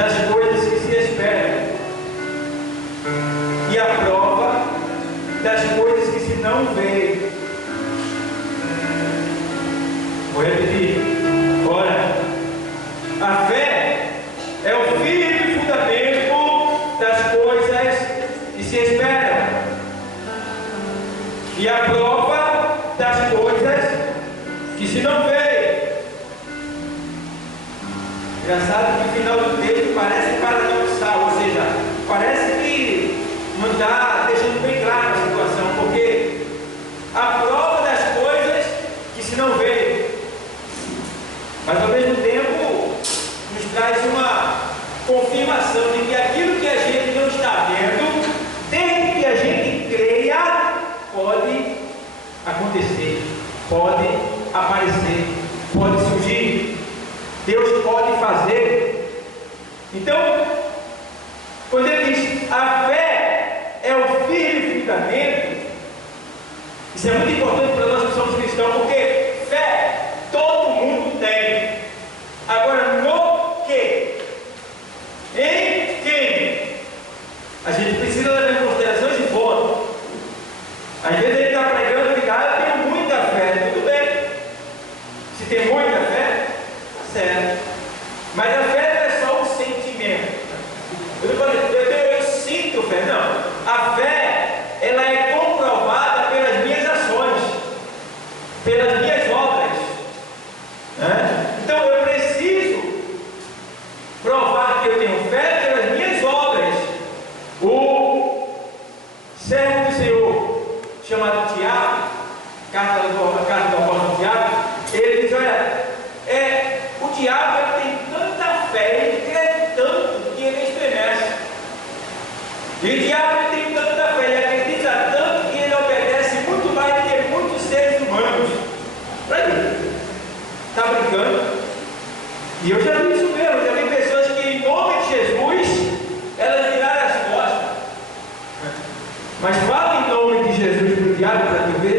das coisas que se esperam e a prova das coisas que se não veem. Vou repetir. Ora, a fé é o firme fundamento das coisas que se esperam e a prova das coisas que se não veem. Engraçado que o final do texto parece paradoxal, ou seja, parece que não está deixando bem clara a situação, porque a prova das coisas que se não veem, mas ao mesmo tempo nos traz uma confirmação de que aquilo que a gente não está vendo, desde que a gente creia, pode acontecer, pode aparecer, pode surgir. Deus pode fazer. Então, quando ele diz a fé é o firme fundamento, isso é muito importante para nós que somos cristãos, porque fé todo mundo tem. Agora, no que? Em quem? A gente precisa levar em consideração esse ponto. Às vezes ele está pregando e diz, eu tenho muita fé. Tudo bem. Se tem muita fé, tá certo. Mas a fé não é só um sentimento. Eu sinto fé. Não. A fé, ela é comprovada pelas minhas ações, pelas minhas obras. Então eu preciso provar que eu tenho fé pelas minhas obras. O servo do Senhor, chamado Tiago, carta do apóstolo Tiago, ele diz, olha, o Tiago ele tem tanta fé, ele crê tanto que ele estremece. E o Tiago ele tem tanta fé, ele acredita tanto que ele obedece muito mais do que muitos seres humanos. Para mim, está brincando? E eu já vi isso mesmo, já vi pessoas que em nome de Jesus, elas viraram as costas. Mas fala em nome de Jesus para o diabo para tu ver.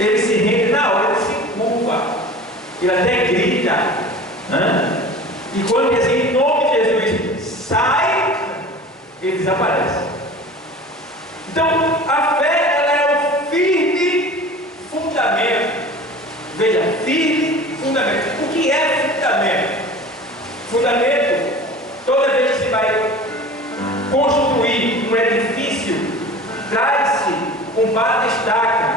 Ele se rende na hora, ele se culpa, ele até grita. E quando diz assim, em nome de Jesus, sai, ele desaparece. Então, a fé ela é o firme fundamento. Veja, firme fundamento. O que é fundamento? Fundamento, toda vez que se vai construir um edifício, traz-se um bate-estaca,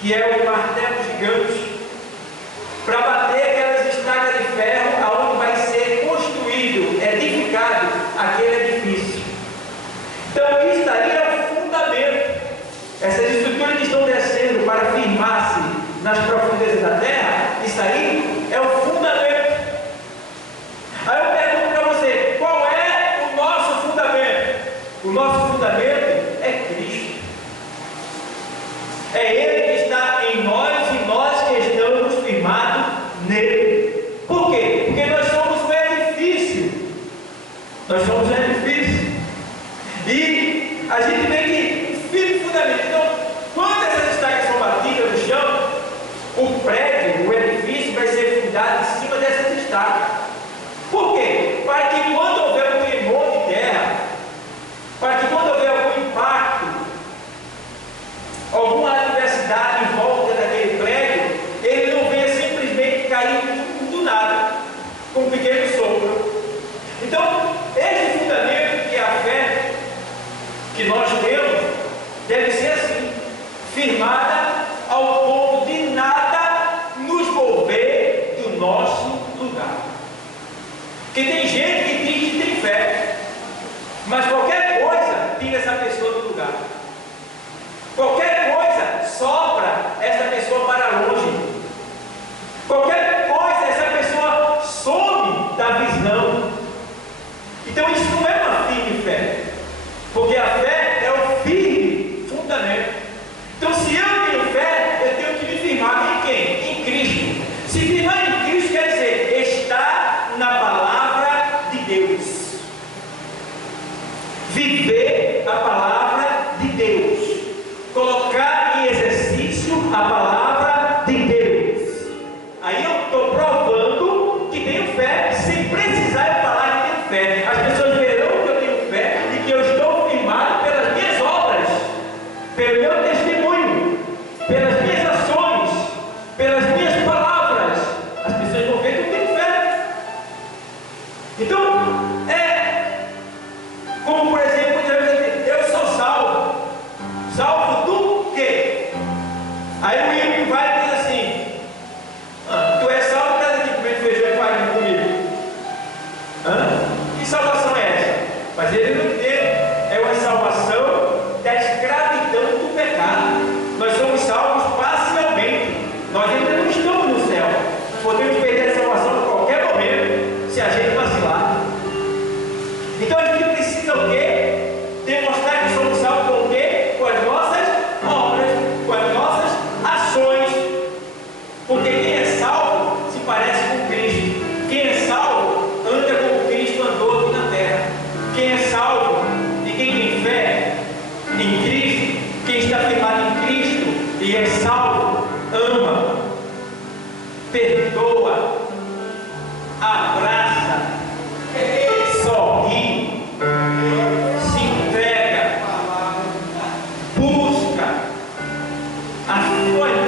que é um martelo gigante, para bater aquelas estacas de ferro aonde vai ser construído, edificado aquele edifício. Então isso daí é o fundamento. Essas estruturas que estão descendo para firmar-se nas profundezas da terra, isso aí é o fundamento. Aí eu pergunto para você, qual é o nosso fundamento? O nosso fundamento é Cristo. É Ele que está em nós e nós que estamos firmados nele. Por quê? Porque nós somos um edifício. Nós somos um edifício. E a gente vê que firme fundamento. Então, quando essas estacas são batidas no chão, o prédio, o edifício vai ser fundado em cima dessas estacas. Por quê? Para que quando houver um tremor de terra, para que quando houver algum impacto, alguma adversidade em volta daquele prédio, ele não venha simplesmente cair do nada, com um pequeno sopro. Então, esse fundamento que é a fé que nós temos, deve ser assim, firmada ao ponto de nada nos mover do nosso lugar. Porque tem gente que diz que tem fé, mas qualquer coisa tira essa pessoa do lugar. Qualquer coisa sopra essa pessoa para longe. Qualquer coisa essa pessoa some da visão. Então isso não é uma firme fé, porque a fé é o firme fundamento. Então se eu tenho fé, eu tenho que me firmar em quem? Em Cristo. Se firmar em Cristo quer dizer estar na palavra de Deus, viver a palavra de Deus, colocar em exercício a palavra de Deus. Aí eu estou provando que tenho fé. Então, como por exemplo, eu sou salvo. Salvo do quê? Aí o ímpio vai e diz assim: tu és salvo, estás aqui comendo feijão e farinha comigo. Que salvação é essa? Mas ele não entende. É uma salvação da escravidão do pecado. Nós somos salvos parcialmente. Nós ainda não estamos no céu. Podemos perder a salvação a qualquer momento se a gente vacilar. Então a gente precisa o quê? Demonstrar que somos salvos com o quê? Com as nossas obras, com as nossas ações. Porque quem é salvo se parece com Cristo. Quem é salvo anda como Cristo andou aqui na terra. Quem é salvo e quem tem fé em Cristo, quem está firmado em Cristo e é salvo, ama, perdoa, abraça, sorri, se entrega, busca,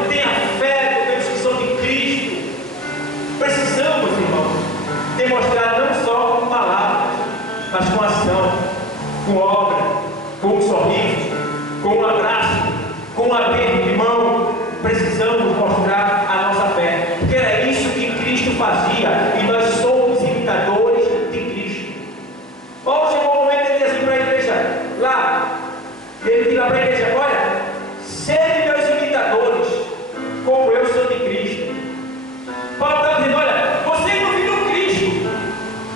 tem a fé dos que são de Cristo. Precisamos, irmãos, demonstrar não só com palavras, mas com ação, com obra, com um sorriso, com um abraço, com um aperto de mão. Precisamos mostrar a nossa fé, porque era isso que Cristo fazia, e nós somos imitadores de Cristo. Paulo chegou um momento e disse assim para a igreja lá, ele diz lá para a igreja: olha, sede meus imitadores, como eu sou de Cristo. Paulo está dizendo: olha, vocês não viram Cristo,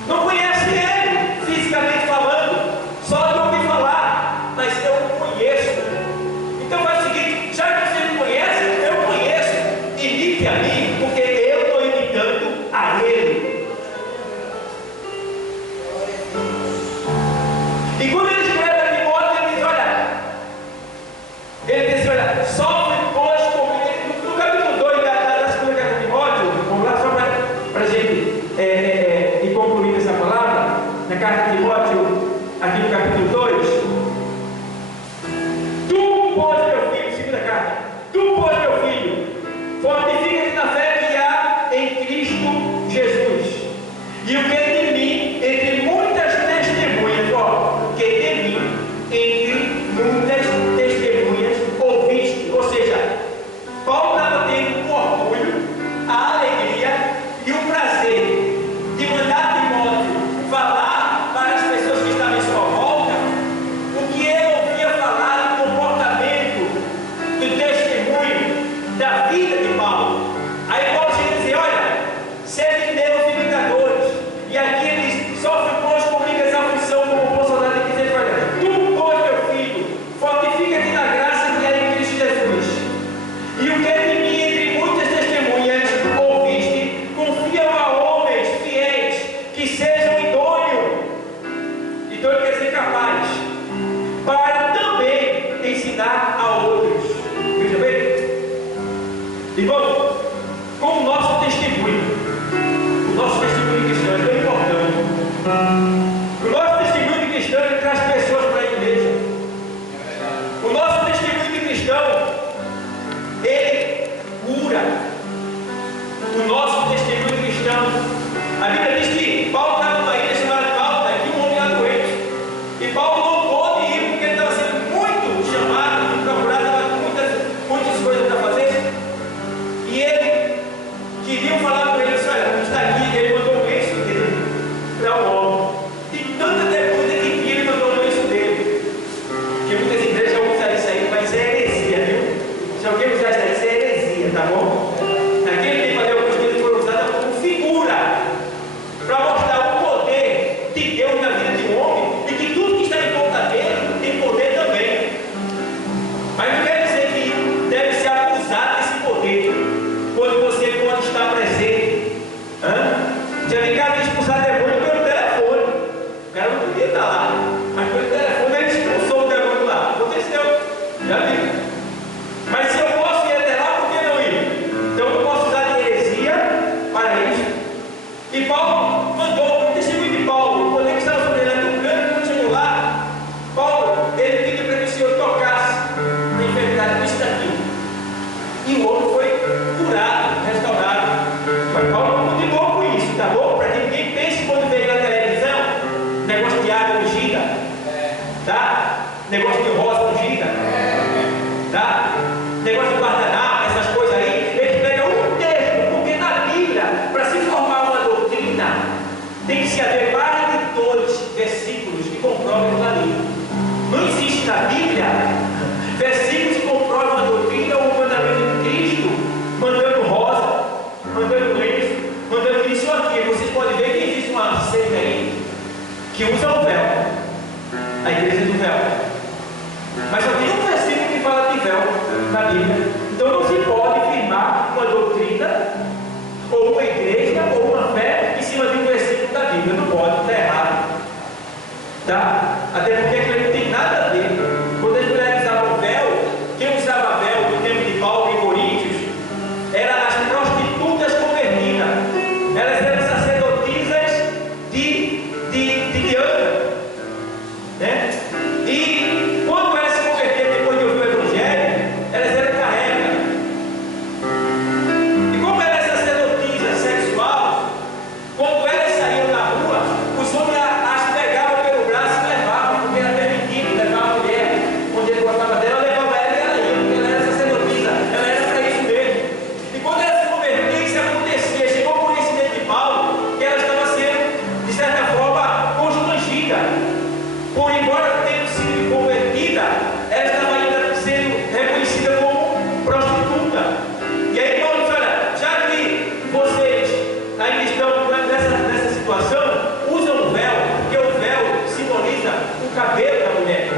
não conhecem Ele fisicamente falando, só de ouvir falar, mas eu o conheço. Então faz o seguinte: já que você me conhece, eu conheço, imite a mim, porque eu estou imitando a Ele. E quando ele escreve a Timóteo, ele diz: olha, ele diz: olha, sofre, pois, comigo. No capítulo 2 da segunda carta de Timóteo, vamos lá só para a gente ir concluindo essa palavra, na carta de Timóteo, aqui no capítulo 2. Tu, pois, meu filho, segunda carta, tu, pois, meu filho, fortifica-te na fé que há em Cristo Jesus. E o que é de mim, entre muitas testemunhas, que de mim, entre muitas testemunhas, ouviste. Ou seja, Paulo estava tendo o orgulho, a alegria e o prazer de mandar Timóteo falar para as pessoas que estavam em sua volta o que ele ouvia falar do comportamento, do testemunho, da vida de Paulo. Aí Paulo chega a dizer: olha, sede meus imitadores. E aqui ele diz: sofre, pois, comigo essa aflição como bom soldado. E diz: olha, tu, pois, meu filho, fortifica-te na graça que é em Cristo Jesus. E o que é de mim, entre muitas testemunhas, ouviste, confiam a homens fiéis, que sejam idôneos. Então ele quer ser capaz, para também ensinar a outros. Veja bem? Irmão, com o nosso testemunho cristão é tão importante. O nosso testemunho de cristão, ele traz pessoas para a igreja. O nosso testemunho de cristão, ele cura. O nosso testemunho cristão, a Bíblia diz que Paulo estava numa ilha chamada Malta, e um homem era doente. E Paulo não pôde ir porque ele estava sendo muito chamado, procurado, estava com muitas coisas para fazer. E ele queria falar com ele: olha, está aqui. Ele mandou um isso para o homem. negócio de rosa ungida, tá? Negócio de guardanapo, essas coisas aí, eles pegam um texto, porque na Bíblia, para se formar uma doutrina, tem que se haver mais de 2 versículos que comprovam aquilo ali. Não existe na Bíblia versículos que comprovam a doutrina ou o mandamento de Cristo, mandando rosa, mandando lenço, mandando isso ou aquilo. Vocês podem ver que existe uma seita aí que usa o véu, a igreja do véu. Mas só tem um versículo que fala de véu na Bíblia. Então não se pode firmar uma doutrina, ou uma igreja, ou uma fé em cima de um versículo da Bíblia. Não pode, está errado. Tá? Até porque aquilo não tem nada a ver. Quando as mulheres usavam véu, quem usava véu no tempo de Paulo em Coríntios eram as prostitutas convertidas. Elas eram sacerdotisas de Ana, né? E quando elas se converteram depois de ouvir o Evangelho, elas eram carregas. E como elas eram sacerdotisas sexual, quando elas saíam na rua, os homens as pegavam pelo braço e levavam, porque era permitido levar a mulher. Quando ele gostava dela, levava ela e ela ia, porque ela era sacerdotisa, ela era para isso mesmo. E quando ela se convertia, isso acontecia. Chegou o conhecimento de Paulo que ela estava sendo, de certa forma, constrangida. Por embora tenha sido convertida, ela estava ainda sendo reconhecida como prostituta. E aí Paulo diz: olha, já que vocês ainda estão nessa situação, usam o véu, porque o véu simboliza o cabelo da mulher.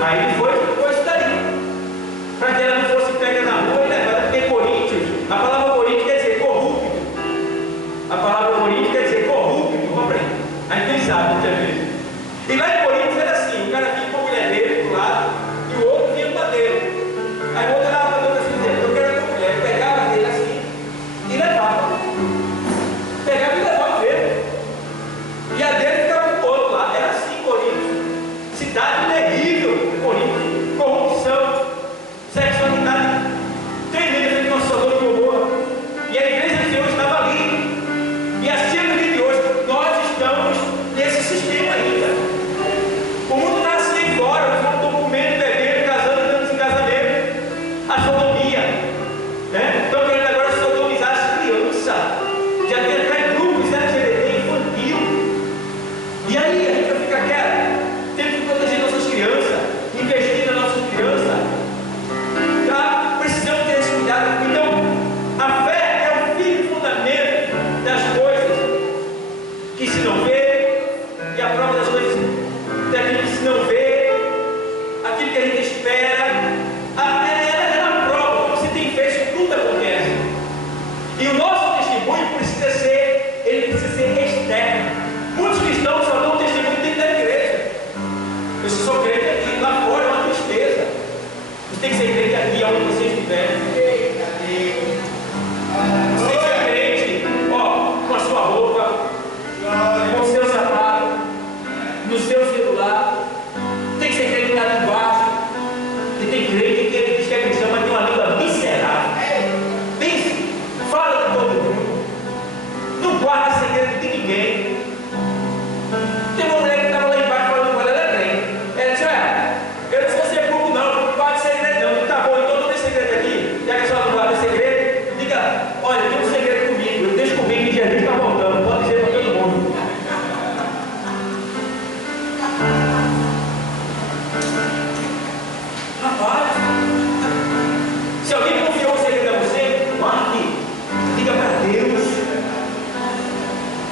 Aí ele foi isso daí, para que ela não fosse pega na rua e levada, porque Coríntios, a palavra Coríntios quer dizer corrupto. A palavra Coríntios quer dizer corrupto, compreende? A gente sabe muitas vezes. E lá em Coríntios era assim: o cara vinha com a mulher dele do lado e o outro vinha com a dele. Aí o outro era falando assim: eu quero a tua mulher. Pegava dele assim e levava. Pegava e levava dele. E a dele ficava com o outro lá. Era assim Coríntios. Cidade terrível, Coríntios. Corrupção, sexualidade tremenda de nosso Senhor de horror. E a igreja de Deus estava ali. E assim a igreja de hoje, nós estamos nesse sistema ainda. O mundo está assim fora, nós vamos comendo, bebendo, casando, dando em casamento, a sodomia, né? Estão querendo agora sodomizar as crianças, já querem entrar em grupos LGBT infantil. E aí a gente vai ficar quieto, temos que proteger nossas crianças, investir nas nossas crianças, tá? Precisamos ter esse cuidado. Então, a fé é o firme fundamento das coisas que se não vê, e a prova das coisas daquilo que se não vê, aquilo que a gente espera. É na prova, quando se tem fé, isso tudo acontece. E o nosso testemunho precisa ser externo. Muitos cristãos só dão testemunho dentro da igreja. Eu sou crente aqui, lá fora é uma tristeza. Você tem que ser crente aqui, onde você estiver. Você tem que ser crente, com a sua roupa, com o seu sapato, no seu celular. Tem que ser crente na linguagem. E tem crente que ele diz que é cristão, mas tem uma língua miserável. Pense, fala de todo mundo, não guarda segredo de ninguém. Tem uma mulher que estava lá embaixo falando com ela, ela é crente. Ela disse: eu não sou sepulcro não, não guarda segredo não. Eu, tá bom, então não tem segredo aqui. Já que a senhora não guarda segredo, diga: olha, tem um segredo comigo, eu deixo comigo que Jesus está voltando. Pode dizer para todo mundo. Rapaz, se alguém confiou um segredo a você, guarde. Diga para Deus.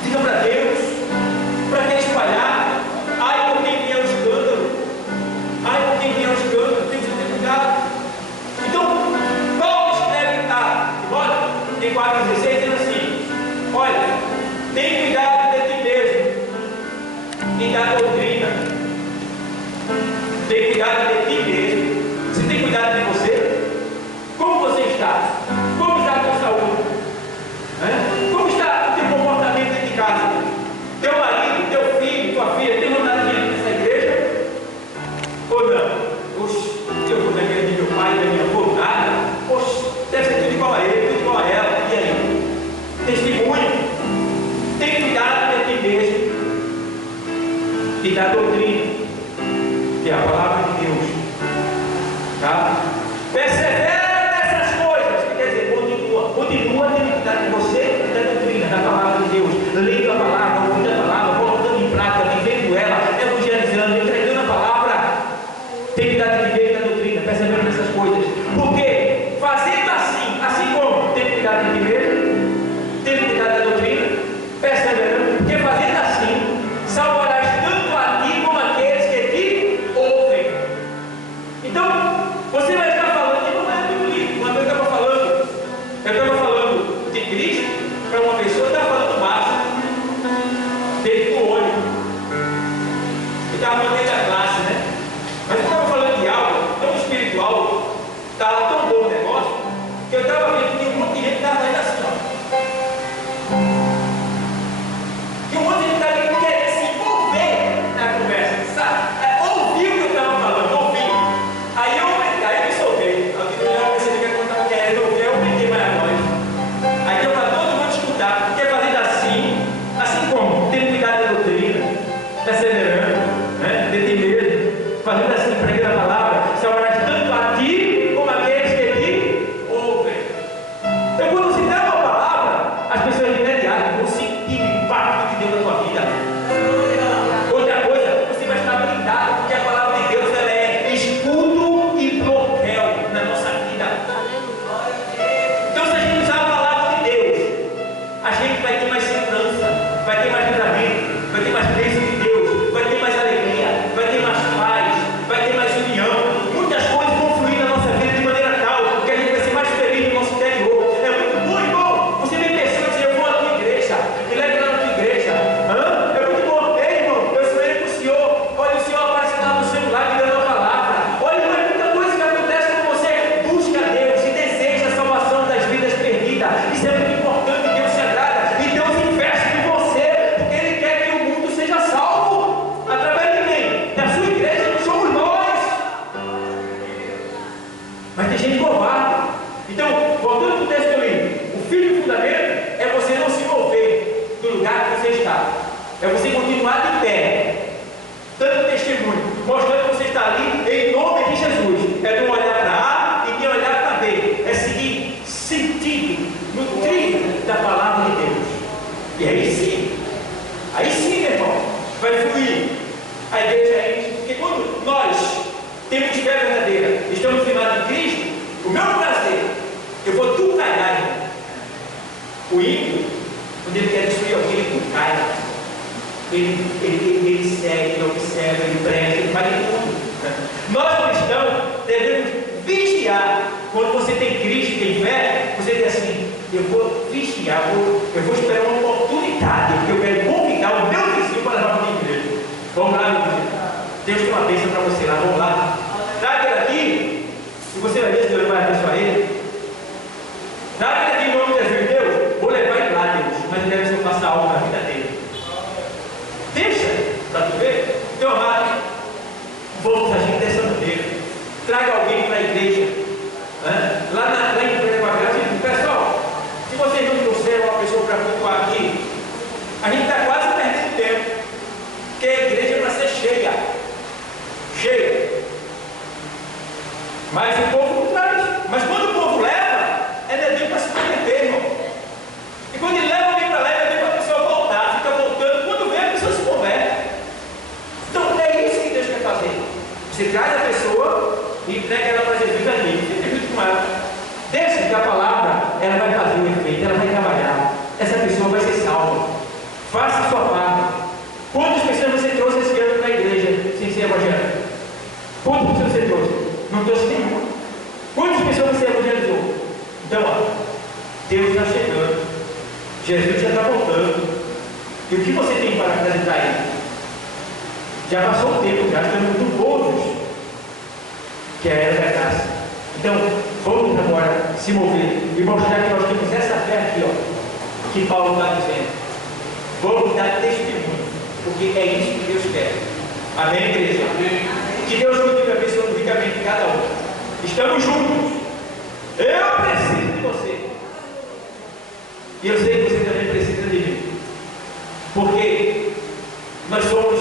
Diga para Deus. Para que espalhar? Ai, por quem vier o escândalo. Ai, por quem vier o escândalo. Tem que ter cuidado. Então, Paulo escreve olha, em 4,16 diz assim: olha, tem cuidado de ti mesmo e da doutrina. Tem cuidado de ti mesmo. Você tem cuidado de você? Como você está? Como está a tua saúde? Como está o teu comportamento dentro de casa? Teu marido, teu filho, tua filha, tem vontade de ir nessa igreja? Ou não? Oxe, eu vou na igreja de meu pai, da minha avó, nada. Oxe, deve ser tudo igual a ele, tudo igual a ela. E aí? Testemunho. Tem cuidado de ti mesmo e da doutrina, que é a palavra de Deus. dedo no olho. Eu estava mantendo a classe, né? Mas eu estava falando de algo tão espiritual, estava tão bom o negócio, que eu estava vendo que um monte de gente estava ainda assim, ó. Que um monte de gente estava querendo se envolver na conversa, sabe? Ouvir o que eu estava falando, ouvir. Aí eu me soltei. Eu percebi que eu estava querendo ouvir, eu aumentei mais a voz. Aí deu para todo mundo escutar, porque fazendo assim como? Tendo cuidado da doutrina, perseverando, né? Ter medo, fazendo assim, pregando a palavra, se amarás tanto a ti como aqueles que te ouvem. Então, quando se dá uma palavra, as pessoas de imediato vão sentir o impacto de Deus na sua vida. Outra coisa, você vai estar blindado, porque a palavra de Deus ela é escudo e broquel na nossa vida. Então, se a gente usar a palavra de Deus, a gente vai ter mais segurança, vai ter mais livramento, vai ter mais bênção de Deus, vai ter mais alegria, vai ter mais paz, vai ter mais união. Muitas coisas vão fluir na nossa vida de maneira tal que a gente vai ser mais feliz no nosso interior. É muito bom, irmão. Você vem pessoas dizer, eu vou à tua igreja, me leve lá na tua igreja. É muito bom. Ei, irmão, eu sonhei com o Senhor. Olha, o Senhor aparece lá no celular me dando a palavra. Olha, irmão, é muita coisa que acontece quando você busca Deus e deseja a salvação das vidas perdidas. Isso é muito importante. Deus se agrada e Deus investe em você, porque Ele quer que o mundo seja salvo. Através de quem? Da sua igreja, não somos nós. Mas tem gente covarde. Então, voltando para o texto que eu li, o firme fundamento é você não se mover do lugar que você está. É você continuar de pé, dando testemunho, mostrando que você está ali em nome de Jesus. É não olhar para A e nem olhar para B. É seguir sentido no trilho da palavra de Deus. E aí sim, meu irmão, vai fluir a igreja é isso. Porque quando nós temos fé verdadeira, estamos firmados em Cristo, o meu prazer, eu vou tucaiar, irmão. O ímpio, quando ele quer destruir alguém, ele tucaia. Ele segue, ele observa, ele presta, ele faz tudo. Nós cristãos devemos vigiar. Quando você tem Cristo, tem fé, você diz assim, eu vou vigiar, eu vou esperar uma oportunidade, porque eu quero convidar o meu vizinho para levar para a minha igreja. Vamos lá, meu filho. Deus tem uma bênção para você lá, vamos lá. Traga ele aqui, e você vai ver se Deus vai abençoar ele. Traga ele aqui em nome de Jesus, Deus, vou levar ele lá, Deus, mas ele deve passar algo na vida dele. Deixa, para tu ver. Então, amado, vamos agir dessa maneira. Traga alguém para a igreja. Lá em frente com a graça, pessoal, se vocês não trouxeram uma pessoa para cultuar aqui, a gente está quase perdendo tempo, porque a igreja é para ser cheia. Mas o povo não traz. Mas quando o povo leva, é dedinho para se converter, irmão. E quando ele leva alguém para lá, é dedinho para a pessoa voltar, fica voltando. Quando vem, a pessoa se converte. Então é isso que Deus quer fazer. Você traz a pessoa e entrega ela para Jesus ali. Você tem muito com ela. Deixa que a palavra ela vai fazer o efeito, ela vai trabalhar. Essa pessoa vai ser salva. Faça a sua parte. Quantas pessoas você trouxe esse ano para a igreja sem ser evangélico? Quantas pessoas você trouxe? Não trouxe nenhuma. Quantas pessoas você evangelizou? Então, Deus está chegando. Jesus já está voltando. E o que você tem para apresentar a Ele? Já passou o tempo, já estamos muito poucos, que é a era da graça. Então, vamos agora se mover e mostrar que nós temos essa fé aqui, ó, que Paulo está dizendo. Vamos dar testemunho, porque é isso que Deus quer. Amém, igreja? Amém. Que Deus continue abençoando ricamente cada um. Estamos juntos. Eu preciso de você. E eu sei que você também precisa de mim. Porque nós somos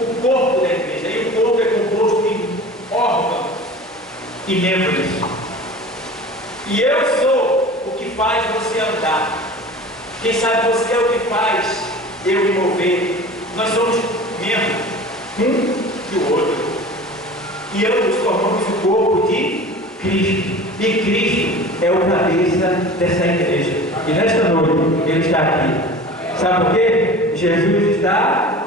o corpo da igreja. E o corpo é composto de órgãos e membros. E eu sou o que faz você andar. Quem sabe você é o que faz eu me mover. Nós somos membros, um do outro. E ambos formamos o corpo de Cristo. E Cristo é o cabeça dessa igreja. E nesta noite Ele está aqui. Sabe por quê? Jesus está